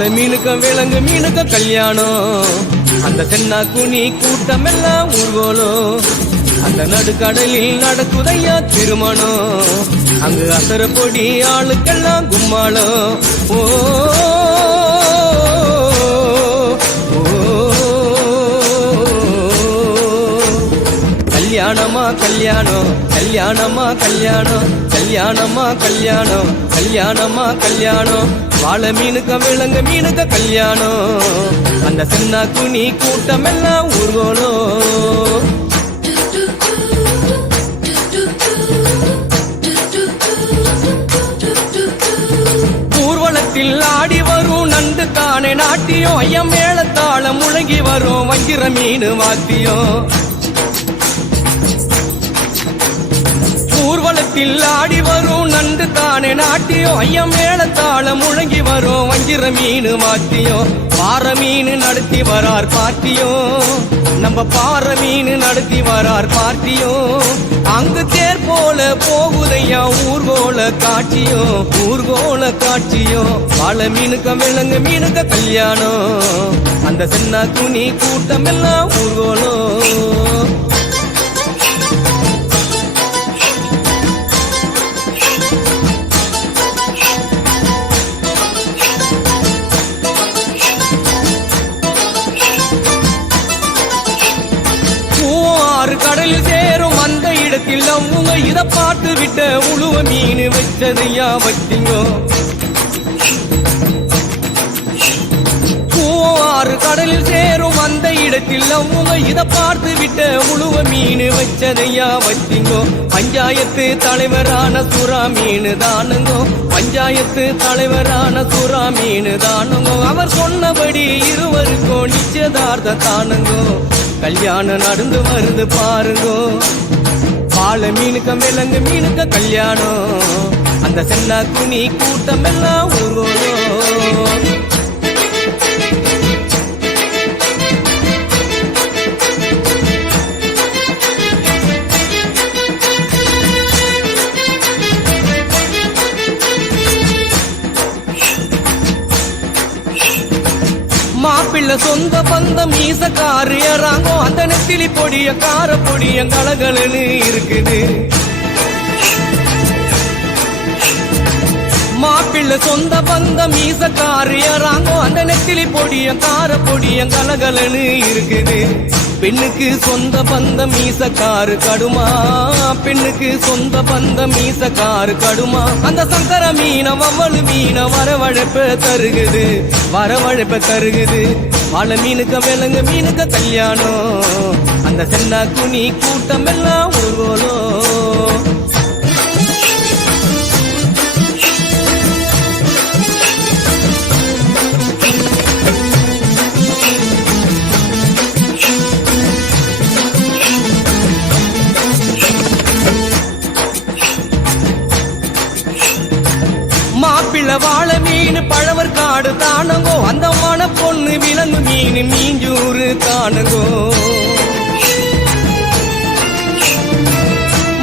வாழை மீனுக்கும் விலங்கு மீனுக்கும் கல்யாணம். அந்த தென்னா குனி கூட்டம் எல்லாம் ஊர்வலம். அந்த நடுக்கடலில் நடக்குதையா திருமணம். அங்கு அசர பொடி ஆளுக்கெல்லாம் கும்மாளம். ஓ கல்யாணமா கல்யாணம், கல்யாணமா கல்யாணம், கல்யாணமா கல்யாணம், கல்யாணமா கல்யாணம். வாழை மீனுக்க விலங்கு மீனுக்க கல்யாணம். அந்த சின்ன குனி கூட்டம் எல்லாம் ஊர்வலம். ஊர்வலத்தில் ஆடி வரும் நண்டு தானே நாட்டியம். ஐயம் மேளத்தாள முழங்கி வரும் வஞ்சிர மீன் வாத்தியம். ஊர்வலத்தில் ஆடி வரும் நண்டு தானே நாட்டியம். ஐயம் மேளத்தாள முழங்கி வரும் வஞ்சிர மீன் வாத்தியம். பாறை மீன் நடத்தி வரார் பார்ட்டியும். நம்ம பாறை மீன் நடத்தி வரார் பார்ட்டியும். அங்கு தேர் போல போகுதையா ஊர்கோல காட்சியும். ஊர்கோல காட்சியும். வாழை மீனுக்க விலங்கு மீனுக்க கல்யாணம். அந்த சின்ன துணி கூட்டம் எல்லாம் ஊர்கோலம். கடலில் சேரும் அந்த இடத்தில் அவங்க இத பார்த்து விட்ட உழுவ மீன் வச்சதையா வச்சிங்கோ. பூவாறு கடலில் சேரும் அந்த இடத்தில் அவங்க இத பார்த்து விட்ட உழுவ மீன் வச்சதையா வச்சிங்கோ. பஞ்சாயத்து தலைவரான சுறா மீன் தானுங்கோ. பஞ்சாயத்து தலைவரான சுறா மீன் தானுங்கோ. அவர் சொன்னபடி இருவருக்கும் நிச்சயதார்த்தம் தானுங்கோ. கல்யாணம் நடந்து வருது பாருங்கோ. வாழை மீனுக்க விலங்கு மீனுக்க கல்யாணம். அந்த சென்னா குனி கூட்டம் எல்லாம் ஊர்வலம். மாப்பிள்ள சொந்த பந்தம் மீசக்காரு ஏறாங்கோ. அந்த நெத்திலி பொடிய கார பொடிய கலகலன்னு இருக்குது. மாப்பிள்ள சொந்த பந்தம் மீசக்காரு ஏறாங்கோ. அந்த நெத்திலி பொடிய கார பொடிய கலகலன்னு இருக்குது. பெண்ணுக்கு சொந்த பந்தம் மீசக்காரு கடுமா. பெண்ணுக்கு சொந்த பந்தம் மீசக்காரு கடுமா. அந்த சங்கர மீன வவ்வளு மீன வரவழைப்ப தருகுது. வரவழைப்ப தருகுது. வாழை மீனுக்க விலங்கு மீனுக்க கல்யாணம். அந்த சென்னா குனி கூட்டம் எல்லாம் ஊர்வலம். மாப்பிள்ள வாழை மீன் பழவர் காடு தானுங்கோ. அந்த மன பொண்ணு விலங்கு மீன் மீஞ்சூறு தானுங்கோ.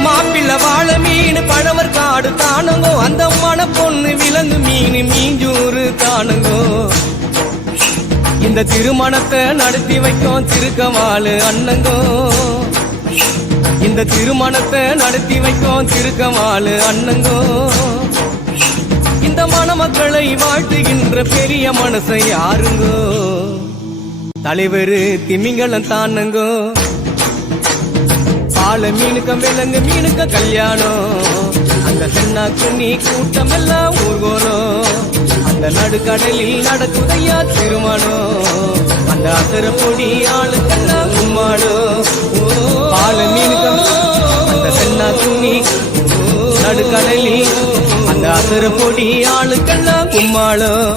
மாப்பிள்ள வாழை மீன் பழவர் காடு தானுங்கோ. அந்த மன பொண்ணு விலங்கு மீன் மீஞ்சூறு தானுங்கோ. இந்த திருமணத்தை நடத்தி வைக்கும் திருக்கவாளு அண்ணங்கோ. இந்த திருமணத்தை நடத்தி வைக்கும் திருக்கவாளு அண்ணங்கோ. இந்த மணமக்களை வாழ்த்துகின்ற பெரிய மனசை யாருங்கோ. தலைவரு திமிங்கலம் தானுங்கோ. வாழை மீனுக்க விலங்கு மீனுக்க கல்யாணம். அந்த சென்னா குனி கூட்டம் எல்லாம் ஊர்கோலம். அந்த நடுக்கடலில் நடக்குதையா திருமணம். அந்த அசர பொடி ஆளுக்கெல்லாம் கும்மாளம். வாழை மீனுக்க அந்த சென்னா குனி நடுக்கடலில் அந்த அசர பொடி ஆளுக்கெல்லாம் கும்மாளம்.